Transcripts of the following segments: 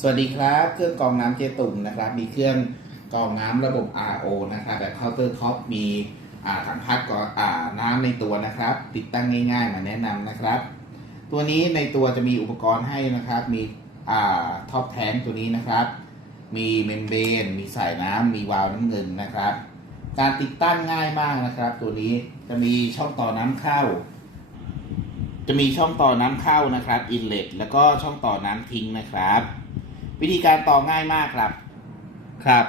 สวัสดีครับ เครื่องกรองน้ำเจตุ่มนะครับ มีเครื่องกรองน้ำระบบ RO นะครับแบบเคาน์เตอร์ท็อปมีถังพักกรองน้ำในตัวนะครับ ติดตั้งง่ายๆ มาแนะนำนะครับ ตัวนี้ในตัวจะมีอุปกรณ์ให้นะครับ มีท็อปแทงตัวนี้นะครับ มีเมมเบนมีสายน้ำมีวาล์วน้ำเงินนะครับ การติดตั้งง่ายมากนะครับ ตัวนี้จะมีช่องต่อน้ำเข้าจะมีช่องต่อน้ำเข้านะครับอินเลตแล้วก็ช่องต่อน้ำทิ้งนะครับ วิธีการต่อง่ายมากครับ ครับ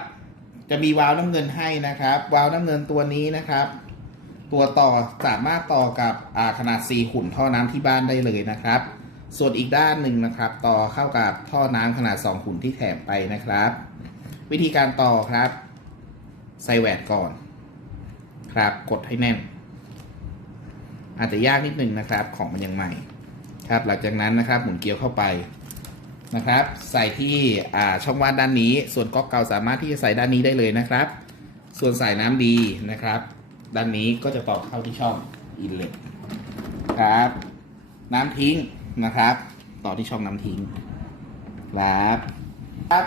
จะมีวาล์วน้ำเงินให้นะครับ วาล์วน้ำเงินตัวนี้นะครับ ตัวต่อสามารถต่อกับขนาด4หุ่นท่อน้ำที่บ้านได้เลยนะครับ ส่วนอีกด้านหนึ่งนะครับ ต่อเข้ากับท่อน้ำขนาด2หุ่นที่แถมไปนะครับ วิธีการต่อครับ ใส่แหวนก่อน ครับ กดให้แน่น อาจจะยากนิดนึงนะครับ ของมันยังใหม่ ครับ หลังจากนั้นนะครับ หมุนเกลียวเข้าไป นะครับ ใส่ที่ช่องว่างด้านนี้ ส่วนก๊อกเก่าสามารถที่จะใส่ด้านนี้ได้เลยนะครับ ส่วนสายน้ำดีนะครับ ด้านนี้ก็จะต่อเข้าที่ช่องอินเลตครับ น้ำทิ้งนะครับ ต่อที่ช่องน้ำทิ้งครับครับ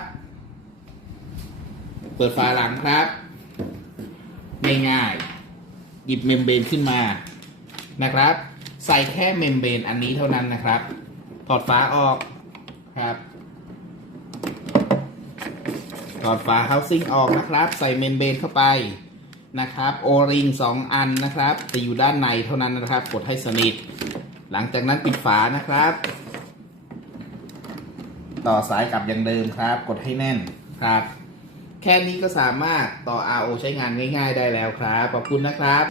เปิดฝาหลังครับง่ายๆหยิบเมมเบรนขึ้นมานะครับ ใส่แค่เมมเบรนอันนี้เท่านั้นนะครับถอดฝาออก ครับ ถอดฝา housing ออกนะครับ ใส่เมมเบรนเข้าไปนะครับ โอริงสองอันนะครับจะอยู่ด้านในเท่านั้นนะครับ กดให้สนิท หลังจากนั้นปิดฝานะครับ ต่อสายกลับอย่างเดิมครับ กดให้แน่นครับ แค่นี้ก็สามารถต่อ RO ใช้งานง่าย ๆ ได้แล้วครับ ขอบคุณนะครับ